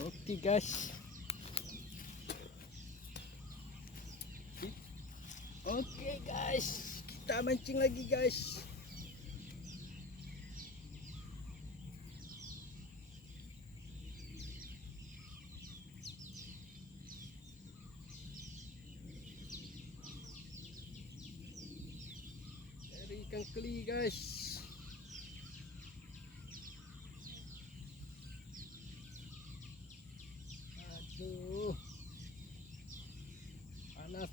Okey guys. Okey guys, kita mancing lagi guys. Cari ikan keli guys. Aduh,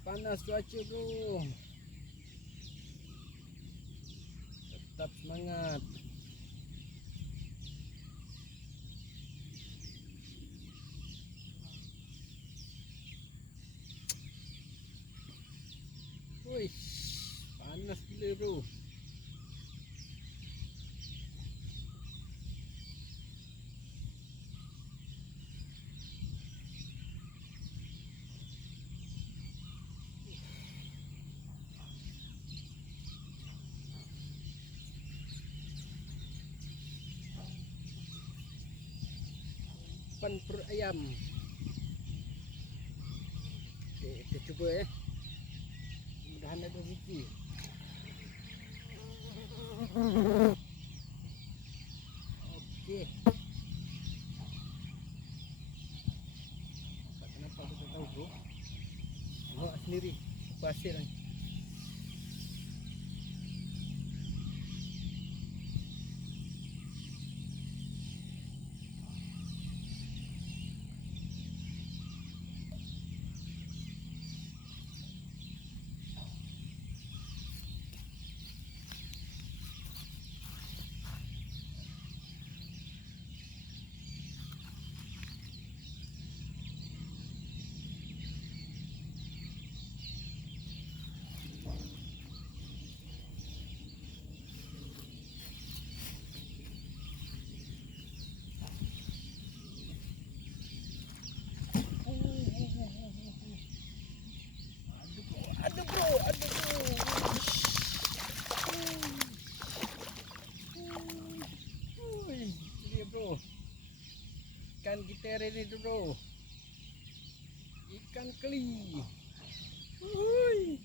panas cuaca bro. Tetap semangat. Wih, panas gila bro. Umpan perut ayam. Okey, kita cuba mudah-mudahan ada rezeki. Okey. Kenapa aku tak tahu bro? Tengok sendiri apa hasil ni. Ada bro. Ui, ini bro. Ikan kita hari ni tu bro. Ikan keli. Ui.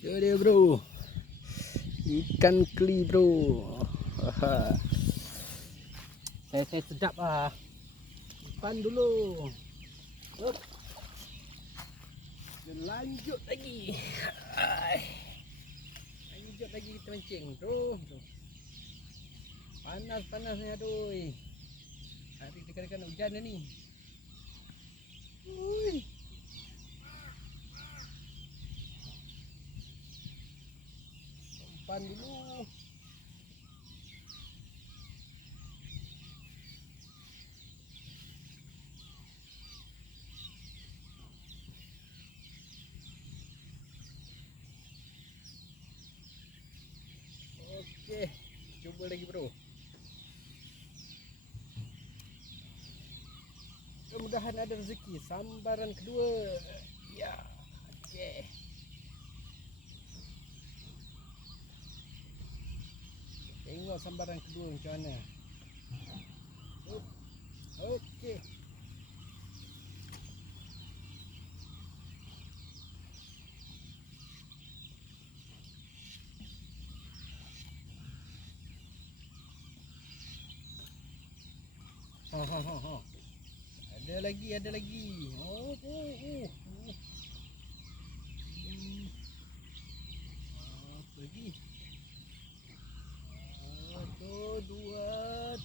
Itu dia bro. Ikan keli bro. Saya sedap lah. Umpan dulu. Hop. Lanjut lagi. Lanjut lagi kita mancing bro. Panas ni aduh. Hari dekat-dekat nak hujan dah ni. Ui. Umpan dulu. Okey, cuba lagi bro. Mudah-mudahan ada rezeki. Sambaran kedua. Ya. Okey. Tengok sambaran kedua macam mana. Okey. Ha. Ada lagi. Oh. Apa lagi? 1, 2,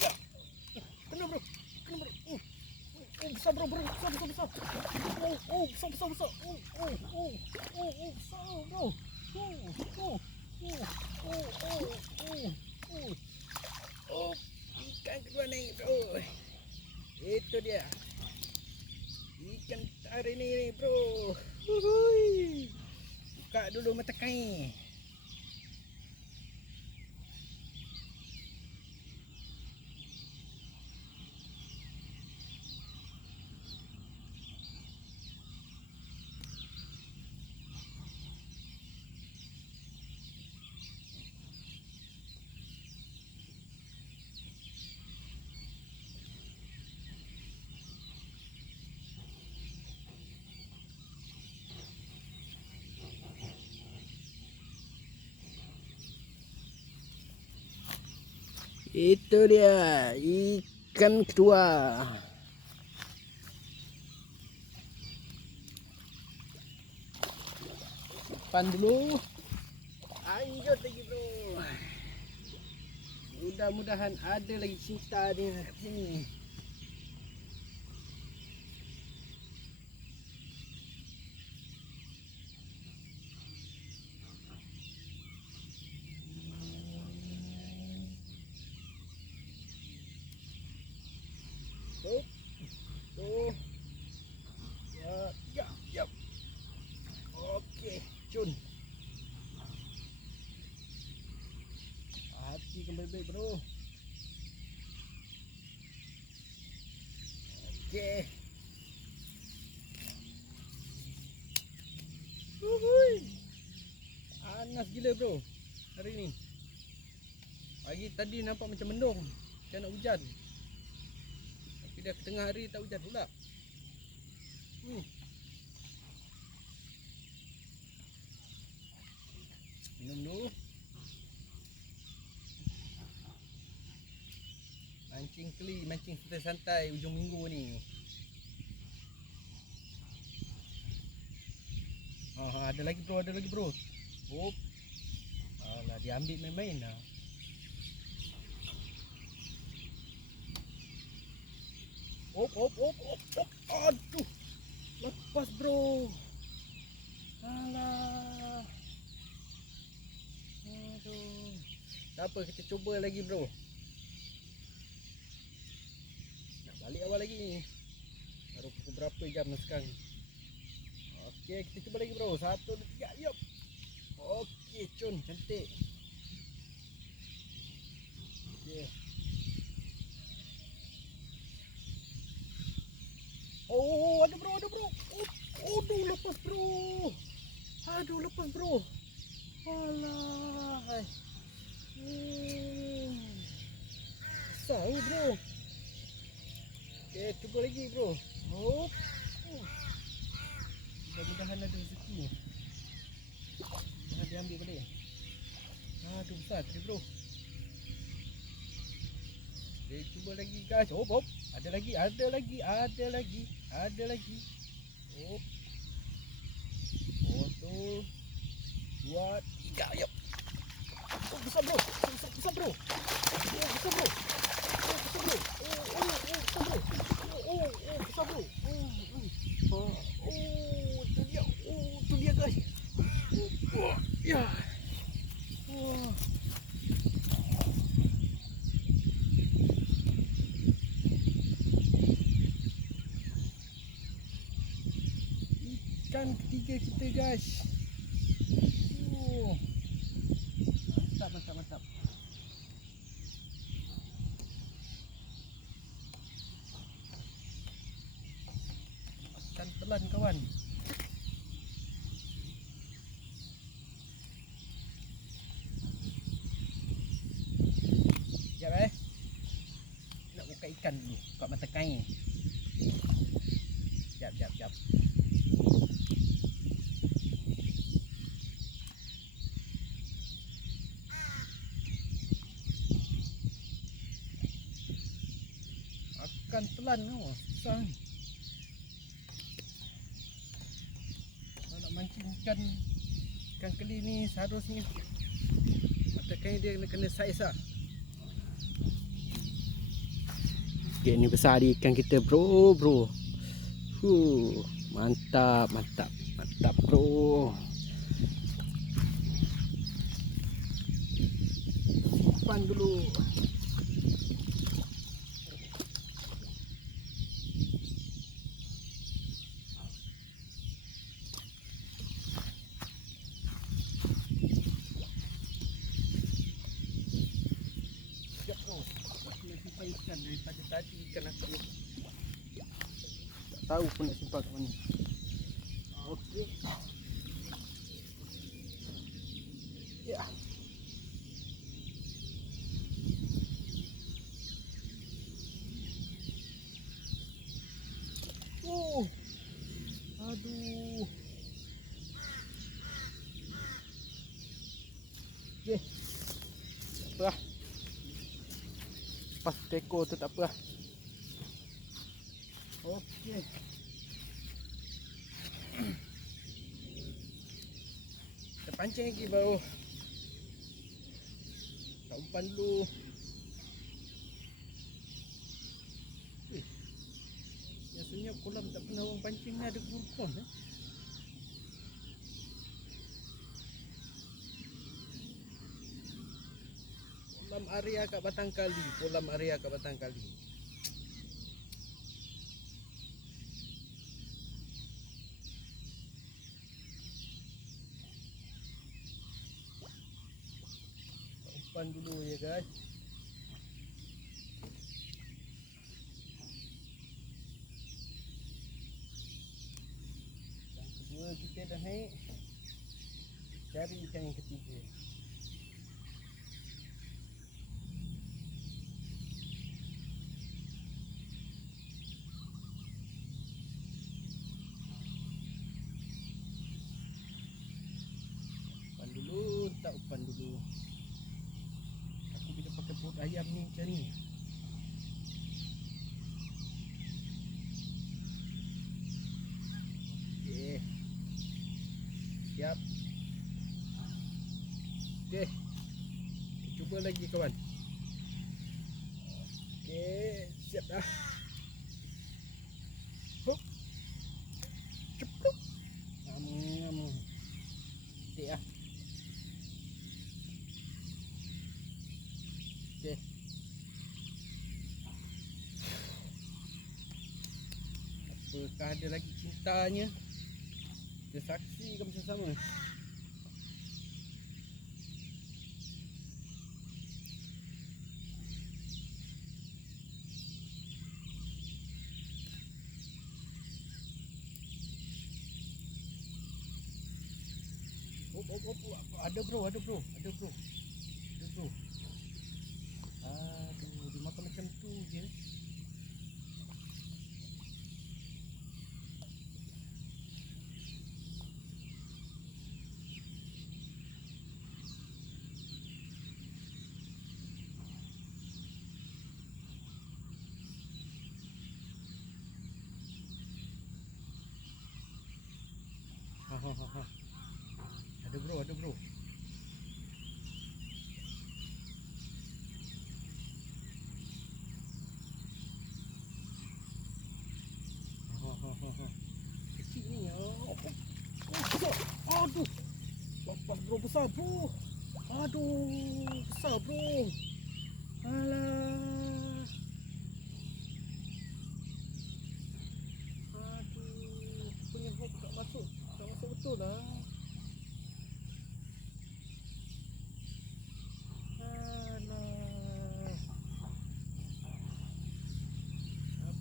3. Kena bro. Besar bro. Besar. Besar bro. Ikan kedua naik bro. Itu dia. Ikan hari ni bro. Buka dulu mata kain. Itu dia ikan kedua. Simpan dulu. Lanjut lagi bro. Mudah-mudahan ada lagi cinta di sini. Tuh. Ya. Oke, cun. Hati kembali bro. Oke. Panas gila bro hari ini. Pagi tadi nampak macam mendung, macam nak hujan. Tapi dah ke tengah hari tak hujan pula. Minum dulu. Mancing keli, mancing santai-santai ujung minggu ni. Ada lagi bro. Hop. Alah, dia ambil main-main lah. Hop. Aduh. Lepas bro. Alah. Aduh. Tak apa, kita cuba lagi bro. Nak balik awal lagi. Baru pukul berapa jam sekarang. Okey, kita cuba lagi bro. 1, 2, 3. Yup. Okey, cun, cantik. Okey. Oh, ada bro. Aduh, lepas bro. Alah. Besar ni bro. Okey, cuba lagi bro. Oh. Mudah-mudahan ada rezeki. Jangan dia ambil balik. Aduh, besar tadi bro. Okey, cuba lagi guys. Hop. Ada lagi. Hop. 1, 2, 3. Yuk. Oh, besar bro. Besar bro. Itu dia guys. Ya. Ikan ketiga kita guys. Mantap. Ikan telan kawan. Sekejap nak buka ikan dulu. Buka mata kain. Sekejap. Akan telan tau. Susah ni. Kalau nak mancing ikan keli ni seharusnya mata kain dia kena saiz lah. Okay, ni besar di ikan kita bro. Mantap bro. Simpan dulu. Sekejap bro. Nak simpan ikan daripada tadi ikan aku tak tahu pun nak simpan kat mana. Okey. Ya. Aduh. Okey. Apa? lepas teko tu tak apa lah. Okey. Kita pancing lagi bro. Tak umpan dulu. Biasanya kolam tak pernah orang pancing ni ada kurkon Kolam area kat Batang Kali, kolam area kat Batang Kali. Umpan dulu ya guys. Yang kedua kita dah naik. Cari ikan yang ketiga. Umpan dulu, tak umpan dulu. Aku bila pakai perut ayam ni macam ni. Okey. Siap. Okey. Cuba lagi kawan. Okey, siap dah. Hop. Cepluk. Ngam. Okey ah. Okey. Apakah ada lagi cintanya? Kita saksikan bersama. Ada bro. Ada bro. Aduh, dia makan macam tu je. Ha. Ada bro. Ha. Kecil ni. Besar. Aduh. Bapak bro besar bro. Aduh, besar bro. Alah. Aduh, punya hook tak masuk betul lah. Alah.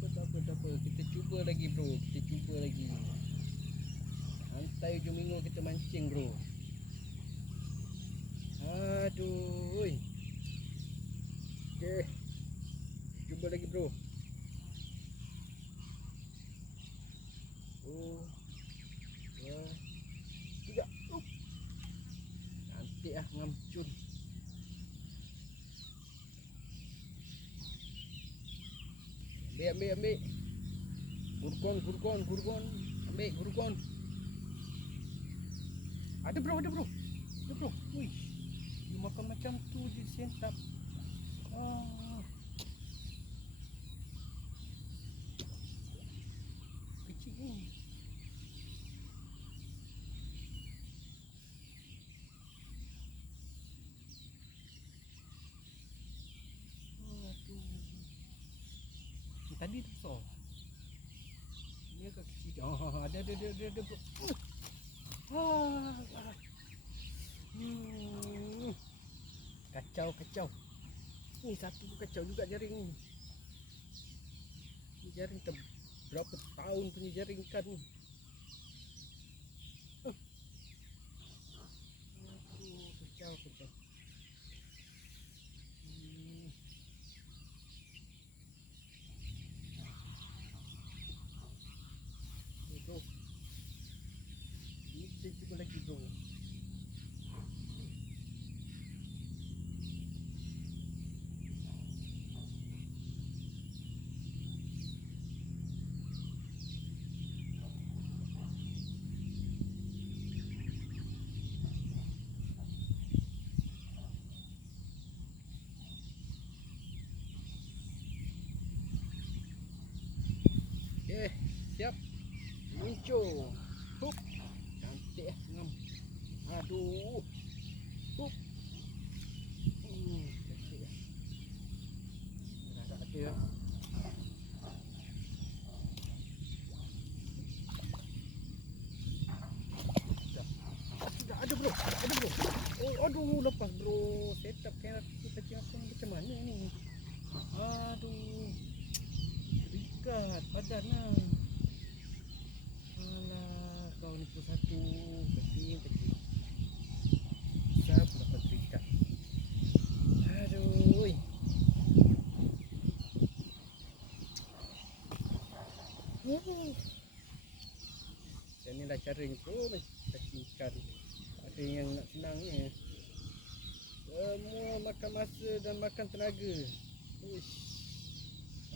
Tak apa. Kita cuba lagi bro. Santai hujung minggu kita mancing bro. Aduh. Okey. Cuba lagi bro. Oh. 2 3. Cantik ah ngam cun. Ambil. Gurgon. Ambil gurgon. Ada bro. Wih. Dia makan macam tu je sentap. Kecil ni. Tadi tu besar. Ni agak kecil. Ada bro. Kacau. Ni satu tu kacau juga jaring ni. Ni jaring berapa tahun punya jaring ikan ni. Kacau. Bro. Kita cuba lagi bro. Okey, siap. Muncul. Hup. Cantik ngam. Aduh. Hup. Cantik. Dah ada. Dah ada bro. Ada bro. Oh, aduh lepas bro. Setup kamera kecil aku macam mana ni? Aduh. Terikat badan lah. Alah, kau ni pun satu. Kecil. Siap dapat terikat. Aduh. Dan inilah caranya bro, cacing ikan. Ada yang nak senangnya. Semua makan masa dan makan tenaga. Uish.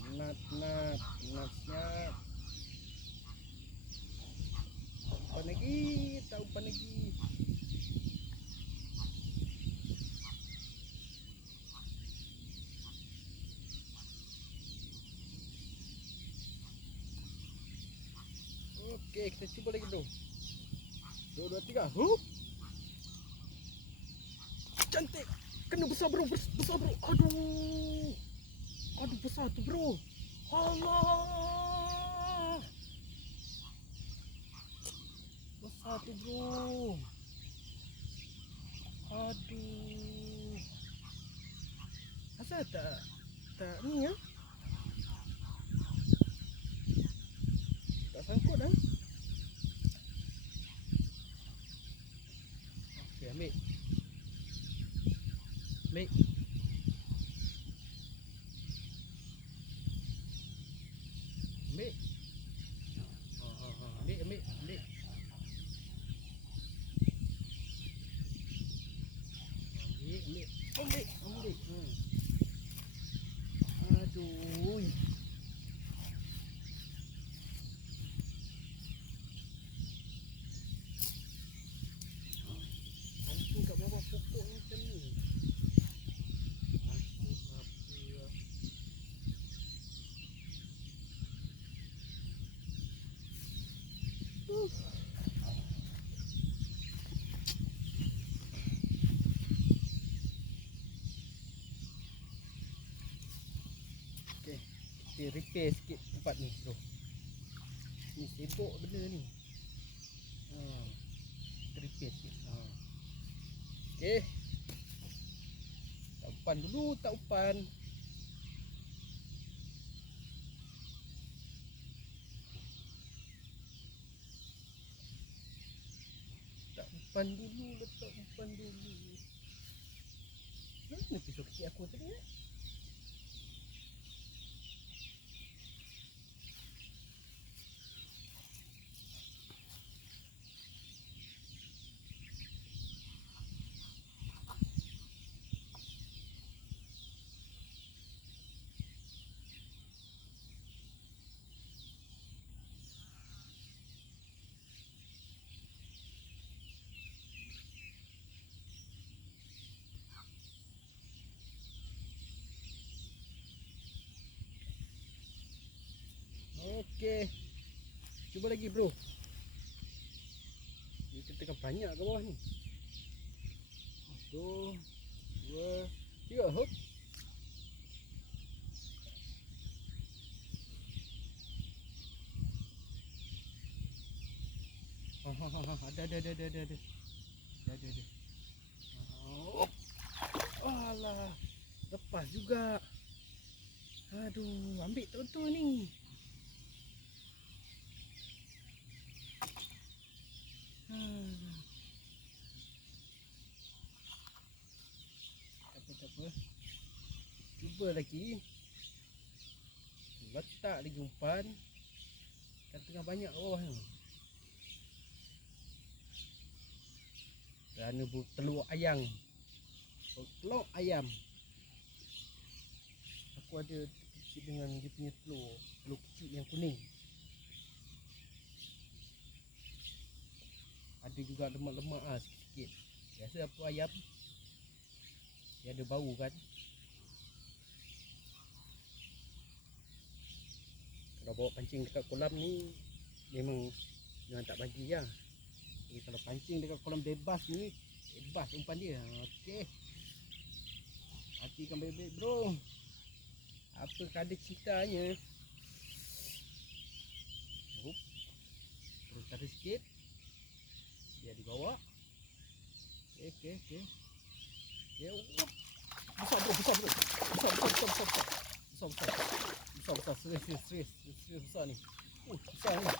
Penat siap. Umpan lagi, tak umpan lagi. Okey, kita cuba lagi bro. 2, 2, 3. Hup. Cantik. Kena besar bro, besar bro. Aduh. Aduh besar tu bro. Allah. Besar tu bro. Aduh. Asal tak ni ya? Tak sangkut dah. Okey, ambil. Ambil. Ambil. Ambil. Ambil. Aduh. Langsung kat bawah pokok macam ni. Okey, kita repair sikit tempat ni bro. Ni sibuk benda ni. Kita repair sikit. Okey. Tak umpan dulu, tak umpan. Tak umpan dulu, letak umpan dulu. Mana pisau kecil aku tadi eh? Okey. Cuba lagi bro. Ni kita tengah banyak ke bawah ni. 1, 2, 3. Hop. Ada. Hop. Alah. Lepas juga. Aduh, ambil tuan-tuan ni. Tak apa. Cuba lagi. Letak lagi umpan. Kan tengah banyak bawah ni. Kerana telur ayam. Telur ayam. Aku ada sikit dengan dia punya telur kecil yang kuning. Ada juga lemak-lemak sikit-sikit. Biasa apa ayam dia ada bau kan. Kalau bawa pancing dekat kolam ni memang jangan tak bagi lah. Jadi kalau pancing dekat kolam bebas ni, bebas umpan dia. Okey. Hatikan baik-baik bro. Apakah ada ceritanya? Terus tarik sikit. Dia di bawah. Okey. Okey. Besar bro. Besar. Serius besar ni. Besar ni.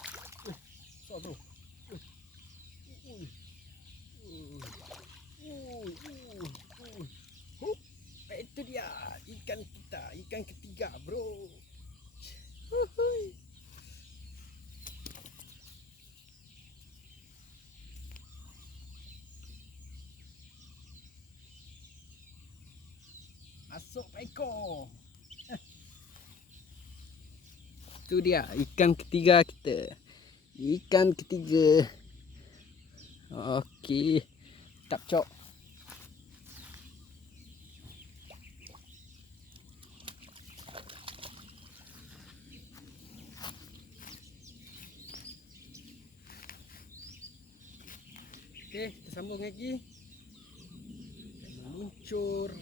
Besar bro. Itu dia ikan kita, ikan ketiga bro. Masuk ekor. Itu dia ikan ketiga kita. Ikan ketiga. Okey. Tap cok. Okey, kita sambung lagi. Meluncur.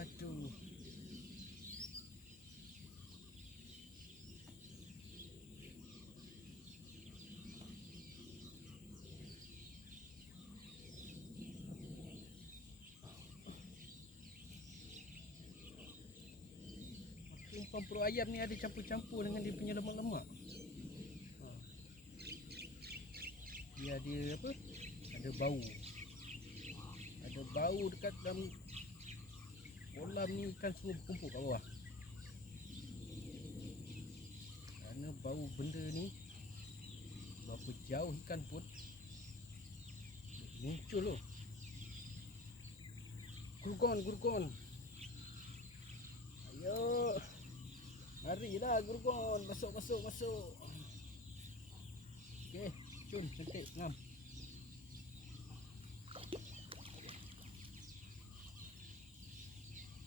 Aduh. Umpan perut ayam ni ada campur-campur dengan dia punya lemak-lemak. Dia ada apa? Ada bau. Ada bau dekat dalam kolam ni, ikan semua berkumpul kat bawah. Kerana bau benda ni, berapa jauh ikan pun muncul loh. Gurgon. Ayo. Marilah gurgon, masuk. Okey, cun cantik ngam.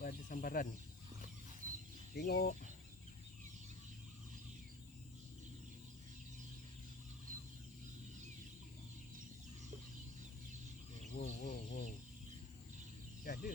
Ada sambaran. Tengok. Wow. Dah ada.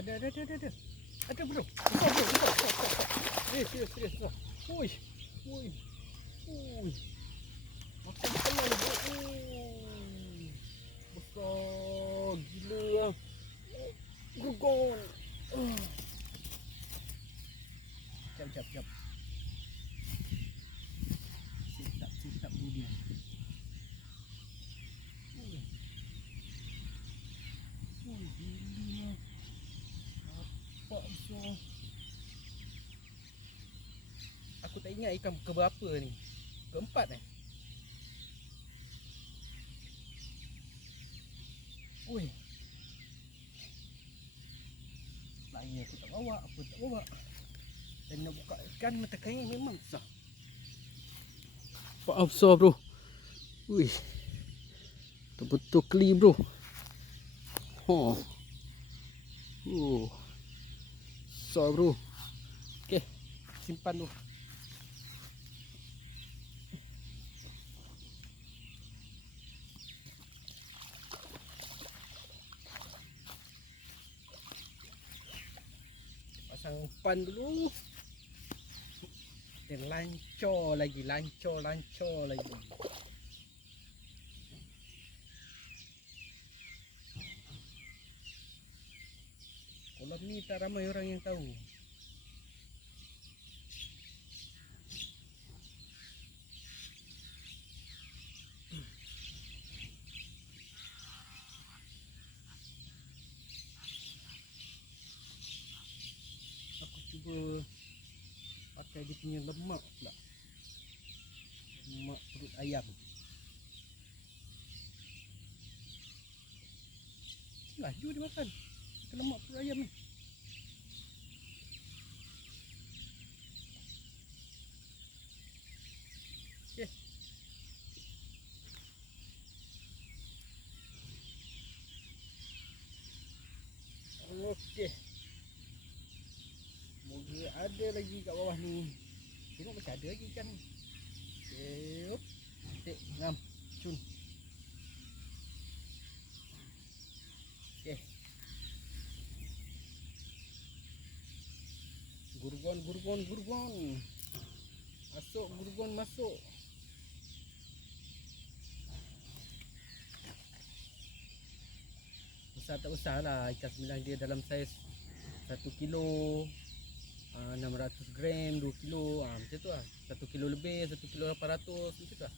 Ada. Ada bro. Besar. Serius besar. Ui. Makan pelan bro. Besar gila lah. Gurgon. Jap. Sitap dulu dia. Gila. Apa besar. Aku tak ingat ikan keberapa ni. Keempat Ui. Layar aku tak bawa. Dan nak buka ikan mata kain memang besar. Apa besar bro. Ui. Betul-betul keli bro. Besar bro. Okey, simpan dulu. Pasang umpan dulu. Dan lancor lagi. Kolam ni tak ramai orang yang tahu. Aku cuba pakai pakai dia punya lemak pula. Lemak perut ayam. Laju dia makan. Makan lemak perut ayam ni. Okey. Okey. Moga ada lagi kat bawah ni. Tengok macam ada lagi ikan ni. Okey. Titik, ngam, cun. Okey. Gurgon. Masuk gurgon masuk. Besar tak besar lah ikan semilang dia dalam saiz 1 kilo, 600 gram, 2 kilo, macam tu lah. 1 kilo lebih, 1 kilo 800, macam tu lah.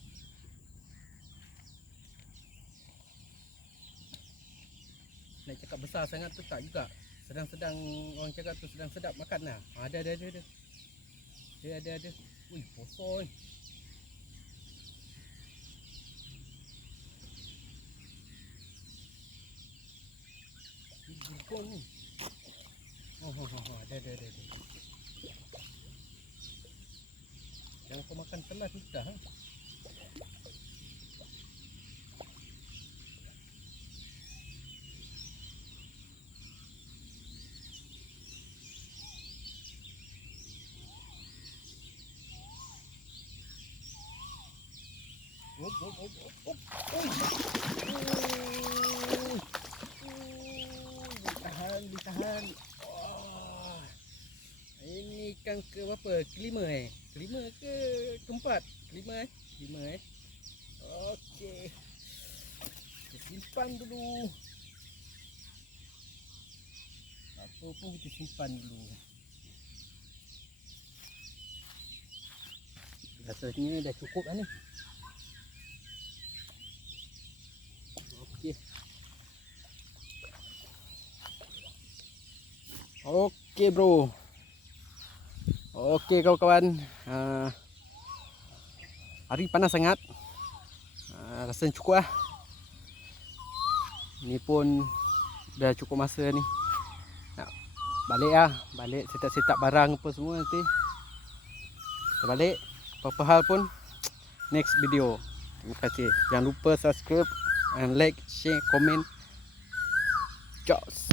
Nak cakap besar sangat tu tak juga. Sedang-sedang, orang cakap tu sedang sedap makan lah. Ada. Dia ada. Ui, posoi. Gurgon ni. Ada. Jangan kau makan telan sudah. Ditahan. Oh, ini ikan ke berapa? Kelima Kelima ke keempat? Kelima Okey. Kita simpan dulu. Apa pun kita simpan dulu. Rasanya dah cukup lah ni. Okey. Okey bro. Okey kawan-kawan. Hari panas sangat. Rasanya cukup lah. Ni pun dah cukup masa ni. Nak balik lah. Balik setak-setak barang apa semua nanti. Kita balik. Apa-apa hal pun next video. Terima kasih. Jangan lupa subscribe and like, share, komen. Cheers.